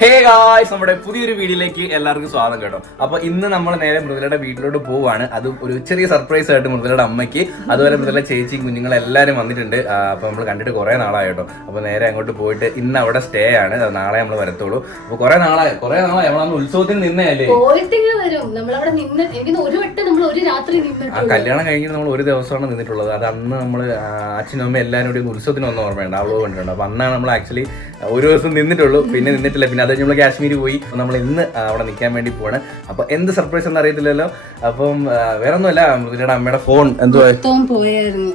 Hey guys, നമ്മുടെ പുതിയൊരു വീഡിയോയിലേക്ക് എല്ലാവർക്കും സ്വാഗതം കേട്ടോ. അപ്പൊ ഇന്ന് നമ്മൾ നേരെ മൃദുലയുടെ വീട്ടിലോട്ട് പോവാണ്. അതും ഒരു ചെറിയ സർപ്രൈസ് ആയിട്ട് മൃദുലയുടെ അമ്മയ്ക്ക്, അതുപോലെ മൃദുല ചേച്ചിയും കുഞ്ഞുങ്ങളെല്ലാവരും വന്നിട്ടുണ്ട്. അപ്പൊ നമ്മൾ കണ്ടിട്ട് കുറെ നാളായി കേട്ടോ. അപ്പൊ നേരെ അങ്ങോട്ട് പോയിട്ട് ഇന്ന് അവിടെ സ്റ്റേ ആണ്, നാളെ നമ്മൾ വരത്തുള്ളൂ. അപ്പൊ കുറെ നാളായി നമ്മളന്ന് ഉത്സവത്തിന് നിന്നല്ലേ. ആ കല്യാണം കഴിഞ്ഞിട്ട് നമ്മൾ ഒരു ദിവസമാണ് നിന്നിട്ടുള്ളത്. അത് അന്ന് നമ്മൾ അച്ഛനും അമ്മ എല്ലാവരും കൂടി ഉത്സവത്തിന് വന്ന ഓർമ്മയുണ്ട്, അവളോ കണ്ടിട്ടുണ്ട്. അപ്പൊ അന്നാണ് നമ്മൾ ആക്ച്വലി ഒരു ദിവസം നിന്നിട്ടുള്ളൂ, പിന്നെ നിന്നിട്ടില്ല. പിന്നെ അത് നമ്മൾ കാശ്മീർ പോയി. നമ്മൾ ഇന്ന് അവിടെ നിൽക്കാൻ വേണ്ടി പോവാണ്. അപ്പൊ എന്ത് സർപ്രൈസ് എന്ന് അറിയത്തില്ലല്ലോ. അപ്പം വേറെ ഒന്നുമല്ല, മൃദുലയുടെ അമ്മയുടെ ഫോൺ എന്തോ പോയായിരുന്നു.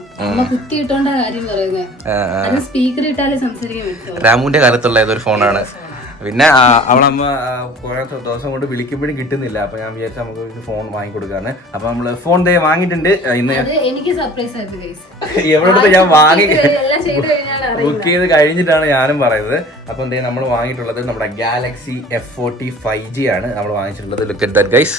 രാമുവിന്റെ കാലത്തുള്ള ഏതൊരു ഫോണാണ്. പിന്നെ അവളമ്മ കുറെ ദിവസം കൊണ്ട് വിളിക്കുമ്പോഴും കിട്ടുന്നില്ല. അപ്പൊ ഞാൻ വിചാരിച്ചു നമുക്ക് ഫോൺ വാങ്ങിക്കൊടുക്കാന്ന്. അപ്പൊ നമ്മള് ഫോൺ വാങ്ങിയിട്ടുണ്ട്. ഇന്ന് എവിടെ ഞാൻ വാങ്ങി ബുക്ക് ചെയ്ത് കഴിഞ്ഞിട്ടാണ് ഞാനും പറയുന്നത്. അപ്പൊ എന്തേ നമ്മൾ വാങ്ങിയിട്ടുള്ളത് നമ്മുടെ ഗാലക്സി F40 5G ആണ് നമ്മൾ വാങ്ങിച്ചിട്ടുള്ളത്. Look at that guys.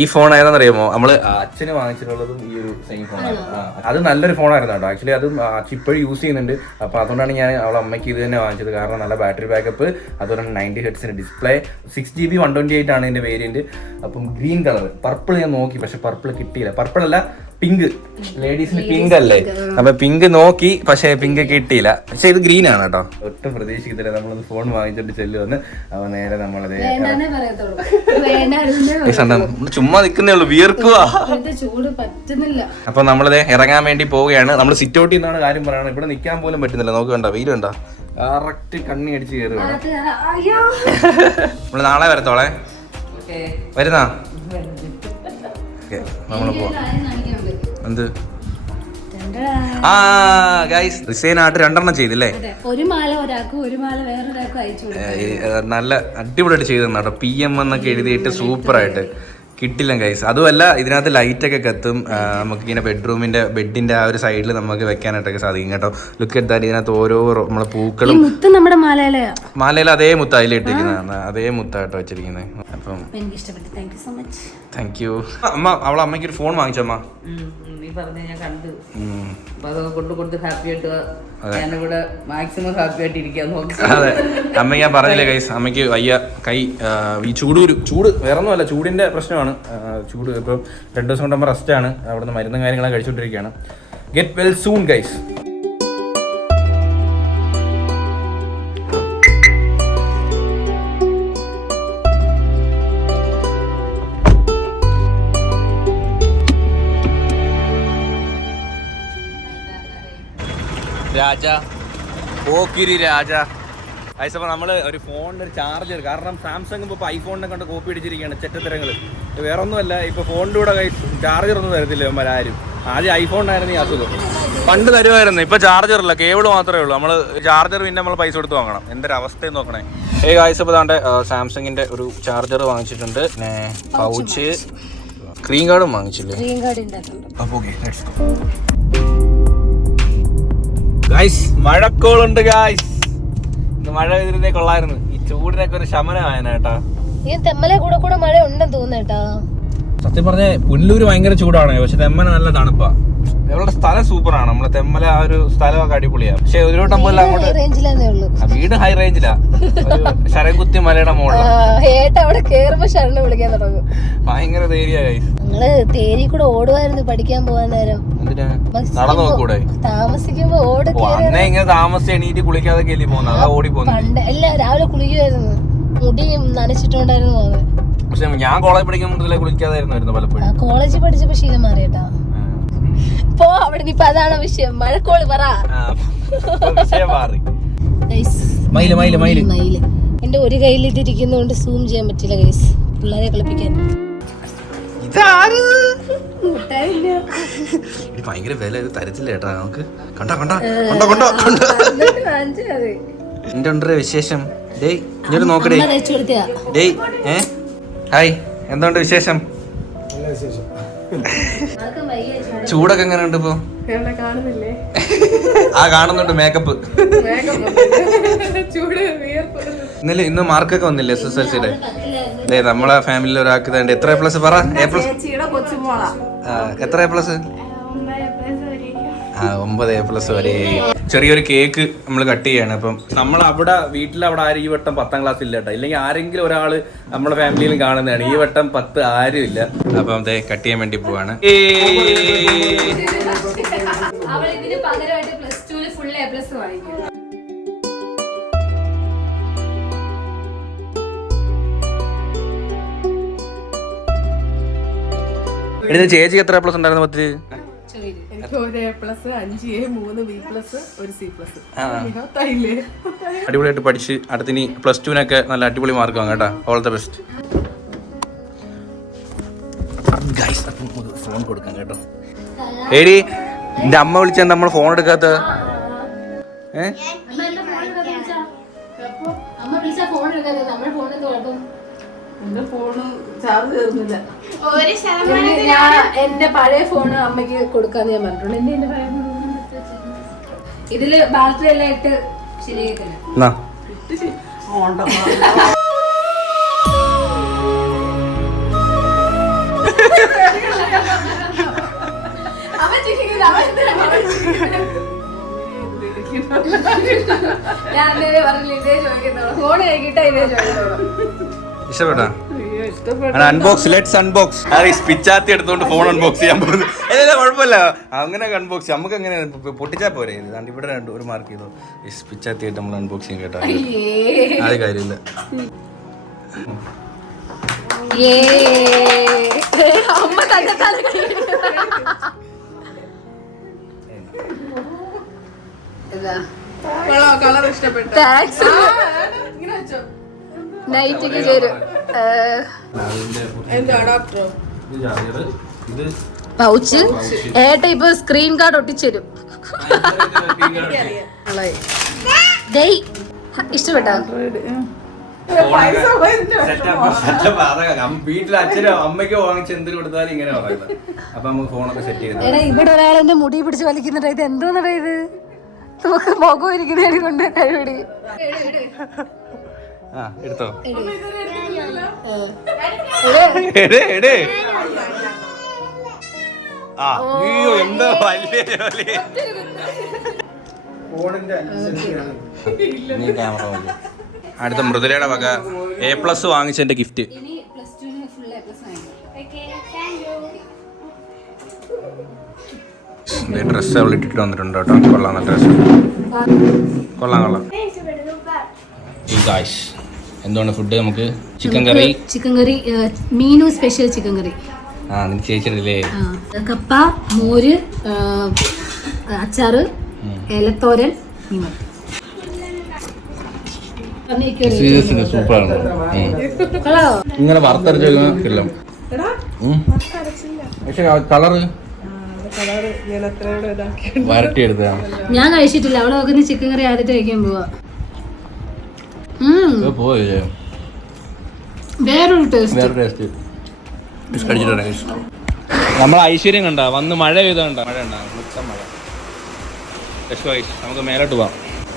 ഈ ഫോൺ ഏതാണെന്നറിയാമോ? നമ്മള് അച്ഛന് വാങ്ങിച്ചിട്ടുള്ളതും ഈ ഒരു സെയിം ഫോണാണ്. അത് നല്ലൊരു ഫോണായിരുന്നു കേട്ടോ. ആക്ച്വലി അതും അച്ഛൻ ഇപ്പോഴും യൂസ് ചെയ്യുന്നുണ്ട്. അപ്പൊ അതുകൊണ്ടാണ് ഞാൻ അവളെ അമ്മയ്ക്ക് ഇത് തന്നെ വാങ്ങിച്ചത്. കാരണം നല്ല ബാറ്ററി ബാക്കപ്പ്, അതുപോലെ 90 ഹെർട്സിന്റെ ഡിസ്പ്ലേ, 6GB 128 ആണ് ഇതിന്റെ വേരിയന്റ്. അപ്പം ഗ്രീൻ കളർ, പർപ്പിൾ ഞാൻ നോക്കി, പക്ഷെ പർപ്പിൾ കിട്ടിയില്ല. പർപ്പിൾ അല്ല, പിങ്ക്. ലേഡീസിന് പിങ്ക് അല്ലേ? അപ്പൊ പിങ്ക് നോക്കി, പക്ഷെ പിങ്ക് കിട്ടിയില്ല. പക്ഷെ ഇത് ഗ്രീൻ ആണ് കേട്ടോ. ഒട്ടും പ്രതീക്ഷിക്കത്തില്ല നമ്മളൊന്ന് ഫോൺ വാങ്ങിച്ചിട്ട് ചെല്ലുവന്ന്. അപ്പൊ നേരെ നമ്മളത് ചുമ്മാ നിക്കുന്നേ ഉള്ളൂ, വിയർക്കുവാ. അപ്പൊ നമ്മളത് ഇറങ്ങാൻ വേണ്ടി പോവുകയാണ്. നമ്മൾ സിറ്റ് ഔട്ടിൽ നിന്നാണ് കാര്യം പറയണം. ഇവിടെ നിൽക്കാൻ പോലും പറ്റുന്നില്ല. നോക്ക് കണ്ട, വെയിൽ കണ്ട, കറക്റ്റ് കണ്ണി അടിച്ച് കയറുകയാണ്. നമ്മള് നാളെ വരത്തോളെ. വരുന്നാ നമ്മള് പോവാം. എന്ത് ഗൈസ്, റിസൈൻ ആയിട്ട് 2 ചെയ്തില്ലേ? ഒരു മാല ഒരാൾക്ക്, ഒരു മാല വേറൊരാൾക്ക് അയച്ചു. നല്ല അടിപൊളിയായിട്ട് ചെയ്തു കേട്ടോ. PM എന്നൊക്കെ എഴുതിയിട്ട് സൂപ്പറായിട്ട് കിട്ടില്ല ഗൈസ്. അതുമല്ല, ഇതിനകത്ത് ലൈറ്റൊക്കെ കത്തും. നമുക്ക് ഇങ്ങനെ ബെഡിന്റെ ആ ഒരു സൈഡിൽ നമുക്ക് വെക്കാനായിട്ടൊക്കെ സാധിക്കും കേട്ടോ. Look at that. ഇതിനകത്ത് ഓരോ നമ്മളെ പൂക്കളും നമ്മുടെ മാലയില അതേ മുത്ത അതിലിട്ടിരിക്കുന്ന അതേ മുത്തായിട്ടോ വെച്ചിരിക്കുന്നത്. അപ്പം താങ്ക് യു അമ്മ. അവളെ അമ്മയ്ക്ക് ഒരു ഫോൺ വാങ്ങിച്ചമ്മ. ഞാൻ കണ്ടു. കൊണ്ട് ഹാപ്പി ആയിട്ട് ഞാനിവിടെ മാക്സിമം ഹാപ്പി ആയിട്ട് ഇരിക്കാൻ നോക്കി. അതെ, അമ്മ ഞാൻ പറഞ്ഞില്ലേ ഗൈസ്, അമ്മയ്ക്ക് വയ്യ, കൈ ഈ ചൂട് വേറെ ഒന്നുമല്ല, ചൂടിന്റെ പ്രശ്നമാണ്. ചൂട് ഇപ്പം 2 ദിവസം കൊണ്ട് അമ്മ റെസ്റ്റ് ആണ്. അവിടുന്ന് മരുന്നും കാര്യങ്ങളൊക്കെ കഴിച്ചുകൊണ്ടിരിക്കുകയാണ്. Get well soon guys. Raja Pokkiri Raja. അയച്ചപ്പോൾ നമ്മൾ ഒരു ഫോണിൻ്റെ ഒരു ചാർജർ, കാരണം സാംസങ് ഇപ്പോൾ ഐഫോണിനെ കൊണ്ട് കോപ്പി അടിച്ചിരിക്കുകയാണ് ചെറ്റത്തരങ്ങൾ. വേറെ ഒന്നുമല്ല, ഇപ്പോൾ ഫോണിൻ്റെ കൂടെ ചാർജർ ഒന്നും തരത്തില്ല ഇവന്മാരും. ആദ്യം ഐഫോണിനായിരുന്നു ഈ അസുഖം. പണ്ട് തരുമായിരുന്നു, ഇപ്പോൾ ചാർജറില്ല, കേബിൾ മാത്രമേ ഉള്ളൂ. നമ്മൾ ചാർജർ പിന്നെ നമ്മൾ പൈസ കൊടുത്ത് വാങ്ങണം. എന്തൊരു അവസ്ഥയും നോക്കണേ. ആഴ്ച ഇപ്പോൾ താണ്ടെ സാംസങ്ങിൻ്റെ ഒരു ചാർജർ വാങ്ങിച്ചിട്ടുണ്ട്. പിന്നെ പൗച്ച്, സ്ക്രീൻ ഗാർഡും വാങ്ങിച്ചില്ലേ? അപ്പോൾ ഓക്കെ, ലെറ്റ്സ് ഗോ. ഗൈസ്, മഴക്കോളുണ്ട് ഗൈസ്. ഇന്ന് മഴ പെയ്തിരുന്നേ കൊള്ളായിരുന്നു. ഈ ചൂടിനൊക്കെ ഒരു ശമനമായേട്ടാ. കൂടെ മഴ ഉണ്ടെന്ന് തോന്നേട്ടാ. സത്യം പറഞ്ഞ പുനലൂര് ഭയങ്കര ചൂടാണ്, പക്ഷെ തെമ്മല നല്ല തണുപ്പാ. ഇവളുടെ സ്ഥലം സൂപ്പറാണ്. നമ്മളെ തെമ്മല ആ ഒരു സ്ഥലമൊക്കെ അടിപൊളിയാ. പക്ഷെ ഒരു വട്ടം പോലെ അങ്ങോട്ട് വീട് ഹൈ റേഞ്ചിലാ, ശരംകുത്തി മലയുടെ മുകളിലാണ്. ഭയങ്കര തേരിയാ ഗൈസ്. ഞങ്ങള് തേരി കൂടെ ഓടുവായിരുന്നു പഠിക്കാൻ പോവാൻ നേരം. നടന്നു നോക്കൂടെ? താമസിക്കുമ്പോ അന്നേ ഇങ്ങനെ താമസിച്ച് എണീറ്റ് കുളിക്കാതൊക്കെ അല്ലേ പോകുന്നത്? അതാ ഓടി പോകുന്നത്. അല്ല, രാവിലെ കുളിക്കുമായിരുന്നു, മുടി നനച്ചിട്ടുണ്ടായിരുന്നു പോകുന്നത്. പക്ഷെ ഞാൻ കോളേജ് പഠിക്കുമ്പോൾ കുളിക്കാതായിരുന്നു പലപ്പോഴും. കോളേജിൽ പഠിച്ചപ്പോ ശീലം മാറിയേട്ടാ. പോ അവിടെ. ഇപ്പൊ അതാണ് വിഷയം. മഴക്കോള് പറ. എന്റെ ഒരു കയ്യിൽ ഇതിരിക്കുന്നോണ്ട് സൂം ചെയ്യാൻ പറ്റില്ല ഗൈസ്, പിള്ളേരെ കളിപ്പിക്കാൻ. ഭയങ്കര വില ഇത് തരത്തില്ല ചേട്ടാ. നമുക്ക് എന്തുണ്ട് വിശേഷം? നോക്കടേ. ഹായ്, എന്തുണ്ട് വിശേഷം? ചൂടൊക്കെ എങ്ങനെയുണ്ട് ഇപ്പൊ? കാണുന്നുണ്ട് മേക്കപ്പ്. ഇന്ന് മാർക്കൊക്കെ വന്നില്ലേ SSLCയുടെ? നമ്മളെ ഫാമിലിയിൽ ഒരാൾക്ക് എത്ര A+? പറ. A+? എത്ര A+? 9 A+ വരെ. ചെറിയൊരു കേക്ക് നമ്മൾ കട്ട് ചെയ്യാണ്. അപ്പം നമ്മൾ അവിടെ വീട്ടിലവിടെ ആരും ഈ വട്ടം 10ാം ക്ലാസ് ഇല്ല കേട്ടോ. ഇല്ലെങ്കിൽ ആരെങ്കിലും ഒരാൾ നമ്മുടെ ഫാമിലിയിൽ കാണുന്നതാണ്. ഈ വട്ടം 10 ആരും ഇല്ല. അപ്പം അതെ കട്ട് ചെയ്യാൻ വേണ്ടി പോവാണ്. അവൾ ഇതിന് പകരമായിട്ട് +2 ഫുൾ A+ വാങ്ങിക്കും. ചേച്ചിക്ക് എത്ര പ്ലസ് ഉണ്ടായിരുന്നു 10? എനിക്ക് 1 A+, 5 A, 3 B+, 1 C+. അടിപൊളിയായിട്ട് പഠിച്ച് അടുത്തിനി +2-നൊക്കെ നല്ല അടിപൊളി മാർക്ക് വാങ്ങാം കേട്ടോ. All the best. ഫോൺ കൊടുക്കാം കേട്ടോ. ഏടി എന്റെ അമ്മ വിളിച്ചാൽ നമ്മൾ ഫോൺ എടുക്കാത്ത? എന്റെ ഫോണ് ചാർജ് കയറുന്നില്ല. ഞാൻ എന്റെ പഴയ ഫോണ് അമ്മയ്ക്ക് കൊടുക്കാന്ന് ഞാൻ പറഞ്ഞിട്ടുണ്ട്. എന്റെ പഴയ ഇതില് ബാറ്ററി എല്ലാം ഇട്ട് ശരിയാക്കില്ല. ഞാൻ പറഞ്ഞില്ല ഇതേ ചോദിക്കുന്നുള്ളൂ. ഫോൺ കഴിക്കിട്ടാ ഇതേ ചോദിക്കുന്നുള്ളൂ. ഇഷ്ടപ്പെട്ടാ? Unbox, let's unbox. പിച്ചാത്തി എടുത്തോണ്ട് ഫോൺ അൺബോക്സ് ചെയ്യാൻ പോകുന്നു. കുഴപ്പമില്ല, അങ്ങനെ അൺബോക്സ് നമുക്ക് അങ്ങനെ പൊട്ടിച്ചാ പോരെ. ഇത് ഇവിടെ ഒരു മാർക്ക് ചെയ്തോ. പിച്ചാത്തി ആയിട്ട് നമ്മൾ അൺബോക്സ് ചെയ്യാൻ കേട്ടോ. അത് കാര്യമില്ല. അമ്മ തന്നെ കളർ ഇഷ്ടപ്പെട്ടു. നൈറ്റിക്ക് ചേരും. പൗച്ച് ഏട്ട ഇപ്പൊ സ്ക്രീൻ കാർഡ് ഒട്ടിച്ചേരും. ഇഷ്ടപ്പെട്ടോ? വീട്ടിൽ അച്ഛനോ അമ്മയ്ക്കോ വാങ്ങിച്ച് എന്തിനു കൊടുത്താലും ഇങ്ങനെ പറയുന്നത്. അപ്പൊ നമുക്ക് ഫോണൊക്കെ സെറ്റ് ചെയ്ത്. എടാ ഇവിടെ ഒരാളെന്റെ മുടി പിടിച്ച് വലിക്കുന്നുണ്ട്. ഇത് എന്തോന്നടാ ഇത്? നമുക്ക് മുഖം ഇരിക്കുന്നതിനെ കൊണ്ട് കഴിവിടി. എടുത്തോ. അയ്യോ എന്താ വലിയ ജോലി. അടുത്ത മൃദുലയുടെ വക A+ വാങ്ങിച്ചെന്റെ ഗിഫ്റ്റ്. ഡ്രസ്സ് അവൾ ഇട്ടിട്ട് വന്നിട്ടുണ്ട് കേട്ടോ. കൊള്ളാം ഡ്രസ്സ്, കൊള്ളാം. എന്താണ് ഫുഡ്? നമുക്ക് ചിക്കൻ കറി, മീനു സ്പെഷ്യൽ ചിക്കൻ കറി. നിനക്ക് ചേച്ചിടല്ലേ? കപ്പ, മോര്, അച്ചാറ്, ഏലത്തോരൻ. സൂപ്പറാണ്. ഇങ്ങനെ വറുത്തരച്ച് കിട്ടും. പക്ഷെ കളറ് വരട്ടി എടുത്ത ഞാൻ കഴിച്ചിട്ടില്ല. അവളെ നോക്കുന്ന ചിക്കൻ കറി ആദ്യത്തെ കഴിക്കാൻ പോവാ. വേറൊരു ടേസ്റ്റ്. നമ്മളെ ഐശ്വര്യം കണ്ട വന്ന് മഴ പെയ്ത കണ്ട. മഴ മഴ. നമുക്ക് മേലോട്ട് പോവാം.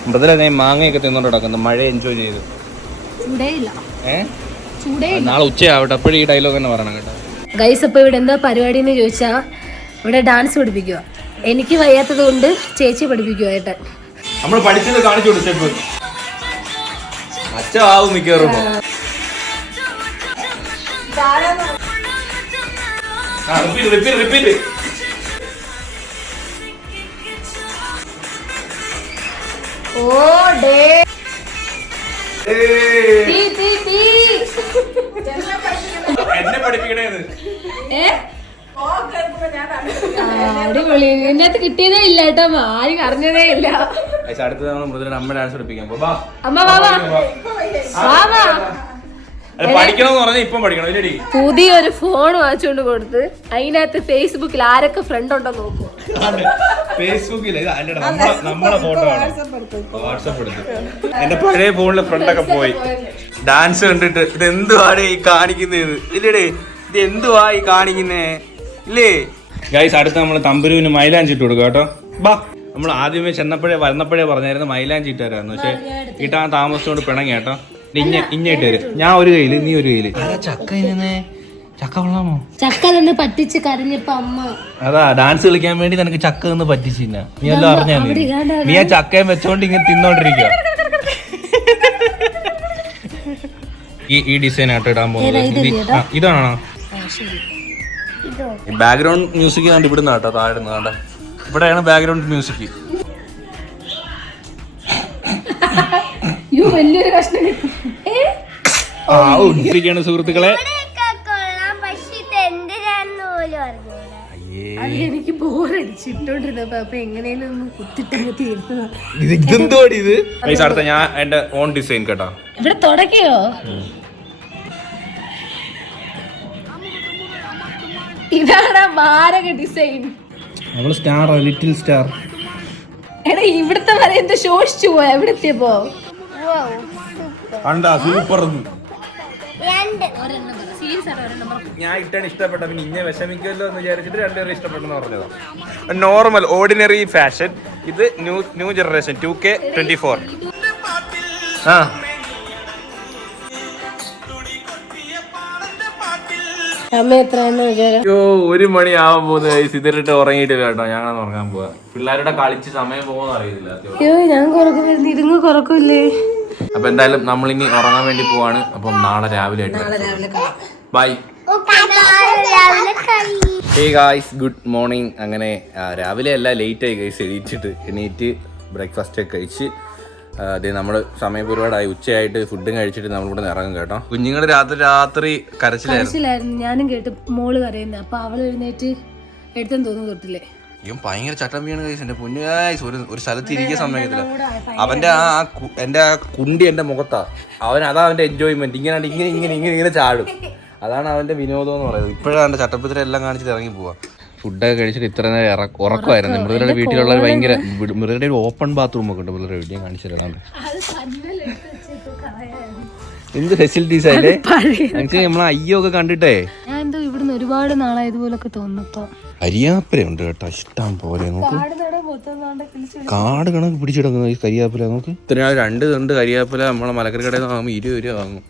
മൃദുല മാങ്ങയൊക്കെ തിന്നോണ്ട് കിടക്കുന്നു. മഴ എൻജോയ് ചെയ്തു. നാളെ ഉച്ചയാവട്ടെ അപ്പോഴും ഈ ഡയലോഗ് തന്നെ പറയണം കേട്ടോ. ഗൈസ്, അപ്പൊ ഇവിടെ എന്താ പരിപാടി എന്ന് ചോദിച്ചാ ഇവിടെ ഡാൻസ് പഠിപ്പിക്കുക. എനിക്ക് വയ്യാത്തത് കൊണ്ട് ചേച്ചി പഠിപ്പിക്കുക ഏട്ടൻ. നമ്മൾ പഠിച്ചത് കാണിച്ചു കൊടുത്തു. അച്ഛാവും മിക്കവാറും. റിപ്പീറ്റ്. എന്നെ പഠിപ്പിക്കണേന്ന്. അടിപൊളി. ഇതിനകത്ത് കിട്ടിയതേ ഇല്ല കേട്ടോ. ആരും അറിഞ്ഞതേ ഇല്ല. അടുത്തത് നമ്മൾ മൃദുലയുടെ അമ്മ ഡാൻസ് പഠിപ്പിക്കാൻ പഠിക്കണമെന്ന് പറഞ്ഞാൽ ഇപ്പം പഠിക്കണം. ഇല്ലടി പുതിയൊരു ഫോൺ വാങ്ങിച്ചുകൊണ്ട് കൊടുത്ത് അതിനകത്ത് ഫേസ്ബുക്കിൽ ആരൊക്കെ ഫ്രണ്ട് ഉണ്ടോ നോക്കൂ. ഫേസ്ബുക്കിൽ നമ്മളെ ഫോട്ടോ വാട്സാപ്പ് എടുത്ത് എന്റെ പഴയ ഫോണിലെ ഫ്രണ്ടൊക്കെ പോയി ഡാൻസ് കണ്ടിട്ട് ഇത് എന്തുവാടേ ഈ കാണിക്കുന്നത്. ഇല്ലടേ ഇത് എന്തുവാ ഈ കാണിക്കുന്നേ ഇല്ലേ. ഗൈസ്, അടുത്ത് നമ്മൾ തമ്പുരുവിന് മൈലാഞ്ചി ഇട്ട് കൊടുക്കുക കേട്ടോ. ബാ, നമ്മൾ ആദ്യമേ വന്നപ്പോഴേ പറഞ്ഞായിരുന്നു മൈലാഞ്ചി ഇട്ട് തരാമെന്ന്. പക്ഷെ ഇട്ടാൻ താമസിച്ചുകൊണ്ട് പിണങ്ങി കേട്ടോ. ഇഞ്ഞിട്ട് തരും. ഞാൻ ഒരു കയ്യില്, നീ ഒരു കയ്യില്. ചക്ക ചക്ക കൊള്ളാമോ? ചക്ക തന്നെ പറ്റിച്ച് കരഞ്ഞപ്പോ അമ്മ അതാ ഡാൻസ് കളിക്കാൻ വേണ്ടി നിനക്ക് ചക്ക നിന്ന് പറ്റിച്ചില്ല. നീ എല്ലാം അറിഞ്ഞാ നീ ആ ചക്കയും വെച്ചോണ്ട് ഇങ്ങനെ തിന്നോണ്ടിരിക്കുക. ഈ ഡിസൈൻ ആട്ടോ ഇടാൻ പോകുന്നത്. ഇതാണോ ബാക്ക്ഗ്രൗണ്ട് മ്യൂസിക്? കണ്ട് ഇവിടുന്ന് കേട്ടോ താഴെ കണ്ട ഇവിടെയാണ് ബാക്ക്ഗ്രൗണ്ട് മ്യൂസിക്. വലിയൊരു കഷ്ണം സുഹൃത്തുക്കളെ. എനിക്ക് ബോറടിച്ചിട്ടോണ്ടിരുന്നപ്പോ അപ്പൊ എങ്ങനെയും ഒന്ന് കുത്തിട്ടങ്ങ് തീർന്നതാ. ഇതെന്തോടി ഇത്? അടുത്ത ഞാൻ എന്റെ ഓൺ ഡിസൈൻ കേട്ടോ. ഇവിടെ തുടക്കിയോ? ഇതാണ് മാരക ഡിസൈൻ. നമ്മള് സ്റ്റാർ, ലിറ്റിൽ സ്റ്റാർ. എടാ ഇവിടുത്തെ വരെ എന്ത് ശോഷിച്ചു പോയാ ഇവിടെ എത്തിയപ്പോ. ഞാൻ ഇട്ടാണ് ഇഷ്ടപ്പെട്ട, പിന്നെ ഇന്നെ വിഷമിക്കുമല്ലോ എന്ന് വിചാരിച്ചിട്ട് രണ്ടുപേരും ഇഷ്ടപ്പെട്ടെന്ന് പറഞ്ഞതാ. Normal ordinary fashion. ഇത് ന്യൂ ജനറേഷൻ 2K24. ആ അമ്മ എത്രയെന്ന് വിചാരം? അയ്യോ 1 മണിയാവാൻ പോകുന്നത്. ഇതിലിട്ട് ഉറങ്ങിയിട്ടില്ല കേട്ടോ. ഞങ്ങൾ ഉറങ്ങാൻ പോവാ. പിള്ളേരുടെ കളിച്ച് സമയം പോകുന്ന അറിയില്ല. അയ്യോ ഞാൻ കുറക്കും, ഇരുന്ന് കുറക്കൂല്ലേ. അപ്പൊ എന്തായാലും നമ്മളിനി ഉറങ്ങാൻ വേണ്ടി പോവാണ്. അപ്പം നാളെ രാവിലെ bye. Hey guys, good morning. അങ്ങനെ രാവിലെ അല്ല, ലേറ്റ് ആയി ഗൈസ്. എണീറ്റ് ബ്രേക്ക്ഫാസ്റ്റ് ഒക്കെ കഴിച്ച് അതേ നമ്മൾ സമയം ഒരുപാടായി. ഉച്ചയായിട്ട് ഫുഡും കഴിച്ചിട്ട് നമ്മളിവിടെ നിന്ന് ഇറങ്ങും കേട്ടോ. കുഞ്ഞുങ്ങൾ രാത്രി കരച്ചിലായിരുന്നു. ഞാനും കേട്ട് മോള് കരയുന്നത്. അപ്പൊ അവള് എഴുന്നേറ്റ് എടുത്തെന്ന് തോന്നുന്നു തൊട്ടില്ലേ. ഇവൻ ഭയങ്കര ചട്ടമ്പിയാണ് ഗൈസ്. എന്റെ പൊന്നു ഗൈസ്, ഒരു സ്ഥലത്ത് ഇരിക്കാൻ സമയത്തില്ല. അവന്റെ എന്റെ ആ കുണ്ടി എന്റെ മുഖത്താ. അതാ അവന്റെ എൻജോയ്മെന്റ്. ഇങ്ങനെ ചാടും. അതാണ് അവന്റെ വിനോദം എന്ന് പറയുന്നത്. ഇപ്പോഴാണ് അവന്റെ ചട്ടപ്പത്തിലെല്ലാം കാണിച്ചിട്ട് ഇറങ്ങി പോവാ. ഫുഡൊക്കെ കഴിച്ചിട്ട് ഇത്ര നേരം ഉറക്കമായിരുന്നു. മൃഗയുടെ വീട്ടിലുള്ള ഭയങ്കര മൃഗയുടെ ഒരു ഓപ്പൺ ബാത്റൂം ഒക്കെ ഉണ്ട്. മൃഗയുടെ വീട്ടിൽ കാണിച്ചു തരാം. എന്ത് ഫെസിലിറ്റീസ് ആയില്ലേ ഞങ്ങൾക്ക്. നമ്മളെ അയ്യോ ഒക്കെ കണ്ടിട്ടേ ഞാൻ എന്തോ ഇവിടുന്ന് ഒരുപാട് നാളായി ഇതുപോലൊക്കെ തോന്നുന്നപ്പോ. കരിയാപ്പിലുണ്ട് കേട്ടോ, ഇഷ്ടം പോലെ. നോക്ക്, കാട് കണക്ക് പിടിച്ചിടക്കുന്നു ഈ കരിയാപ്പില. നോക്ക്, ഇത്ര 2 തണ്ട് കരിയാപ്പില നമ്മളെ മലക്കറി കടയിൽ നിന്ന് വാങ്ങുമ്പോൾ 20 രൂപ വാങ്ങും.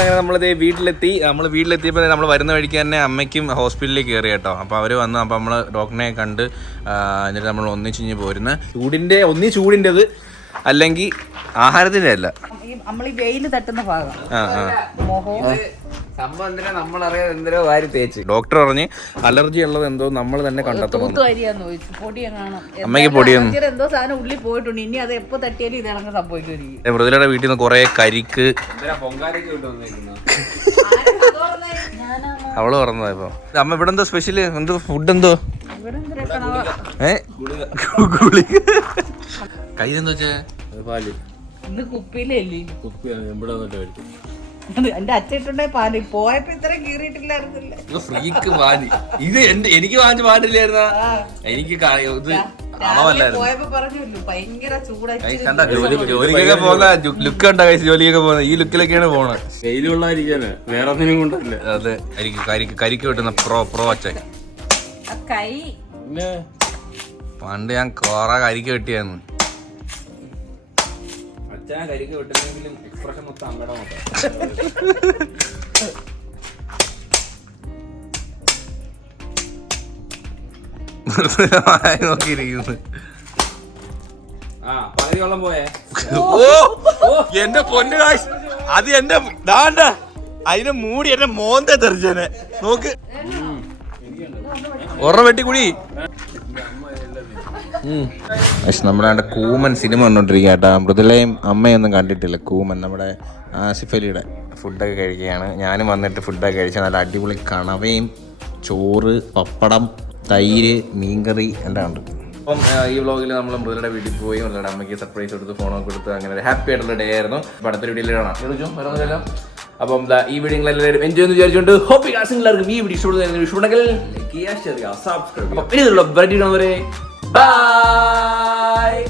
അങ്ങനെ നമ്മളിത് വീട്ടിലെത്തിയപ്പോൾ നമ്മൾ വരുന്ന വഴിക്ക് തന്നെ അമ്മയ്ക്കും ഹോസ്പിറ്റലിൽ കയറി കേട്ടോ. അപ്പോൾ അവർ വന്നു. അപ്പോൾ നമ്മൾ ഡോക്ടറിനെ കണ്ട് എന്നിട്ട് നമ്മൾ ഒന്നിച്ചിഞ്ഞ് പോരുന്ന ചൂടിൻ്റെത് അല്ലെങ്കിൽ ആഹാരത്തിൻ്റെ അല്ല, നമ്മൾ ഈ വെയിൽ തട്ടുന്ന ഭാഗം. സംഭവം എന്തിനാ നമ്മളറിയാതെ എന്തോ വാരി തേച്ച്. ഡോക്ടർ പറഞ്ഞ് അലർജി ഉള്ളത് എന്തോ നമ്മൾ തന്നെ കണ്ടെത്തണം. അമ്മയ്ക്ക് പൊടിയൊന്നും എന്തോ സാധനം ഉള്ളിൽ പോയിട്ടുണ്ട്. ഇനി അത് എപ്പോ തട്ടിയാലും ഇതണക്ക് സംഭവിക്കും. മൃദുലയുടെ വീട്ടിൽ നിന്ന് കുറെ കരിക്ക് അവള് പറഞ്ഞതാ. ഇപ്പൊ അമ്മ ഇവിടെ എന്തോ സ്പെഷ്യൽ എന്തോ ഫുഡ് എന്തോ കയ്യിലെന്തോ വെച്ചേ പാല് ഇന്ന് കുപ്പിയിലല്ലേ. എന്റെ അച്ഛട്ടുണ്ടേ പാല് പോയപ്പോ ഇത്ര കീറിയിട്ടില്ലായിരുന്നില്ല. ഫ്രീക്ക് പാല് ഇത് എനിക്ക് വാങ്ങിച്ച പാടില്ലായിരുന്ന. എനിക്ക് പോയപ്പോ പറഞ്ഞല്ലോ ഭയങ്കര ചൂടായി. ജോലിക്കൊക്കെ പോകുന്ന ലുക്ക് ഉണ്ടോ കൈസ്? ജോലിക്കൊക്കെ പോകുന്ന ഈ ലുക്കിലൊക്കെയാണ് പോണത്. വെയിലുള്ളായിരിക്കാന് വേറെ ഒന്നിനും കൊണ്ടല്ലേ. അതെ, കരിക്ക് വെട്ടുന്ന പ്രോ അച്ഛൻ. കൈ പണ്ട് ഞാൻ കൊറേ കരിക്ക് വെട്ടിയായിരുന്നു. അച്ഛനാ കരിക്ക് വെട്ടുന്നെങ്കിലും എക്സ്പ്രഷൻ മൊത്തം അമ്മയുടെ മൊത്തം. നോക്കിയിരിക്കുന്നു. പകുതി വെള്ളം പോയേ. എന്റെ പൊന്നു കാശ്, അത് എന്റെ ദാണ്ട അതിനെ മൂടി എന്റെ മോന്തെ തെറിച്ചേനെ. നോക്ക്, ഒരെണ്ണം വെട്ടിക്കുടി. നമ്മുടെ കൂമൻ സിനിമ കണ്ടോണ്ടിരിക്കുക കേട്ടോ. മൃദുലയും അമ്മയൊന്നും കണ്ടിട്ടില്ല. കൂമൻ നമ്മുടെ ആസിഫ് അലിയുടെ ഫുഡൊക്കെ കഴിക്കുകയാണ്. ഞാനും വന്നിട്ട് ഫുഡൊക്കെ കഴിച്ച നല്ല അടിപൊളി കണവയും ചോറ്, പപ്പടം, തൈര്, മീൻകറി എല്ലാം ഉണ്ട്. അപ്പം ഈ വ്ളോഗിൽ നമ്മൾ മൃദുലയുടെ വീട്ടിൽ പോയി മൃദുലയുടെ അമ്മയ്ക്ക് സർപ്രൈസ് കൊടുത്ത് ഫോണൊക്കെ കൊടുത്ത് അങ്ങനെ ഒരു ഹാപ്പി ആയിട്ടുള്ള ഡേ ആയിരുന്നു. അപ്പോൾ അടുത്ത വീഡിയോയിൽ കാണാം. വരുന്നില്ല. അപ്പം ഈ വീഡിയോ എല്ലാവരും എൻജോയ് എന്ന് വിചാരിച്ചുകൊണ്ട് ഹോപ്പ് എല്ലാവർക്കും ഈ വീഡിയോ ഇഷ്ടപ്പെടുന്നെങ്കിൽ ലൈക്ക് ചെയ്യുക, ഷെയർ ചെയ്യുക, സബ്സ്ക്രൈബ് ചെയ്യുക. Bye.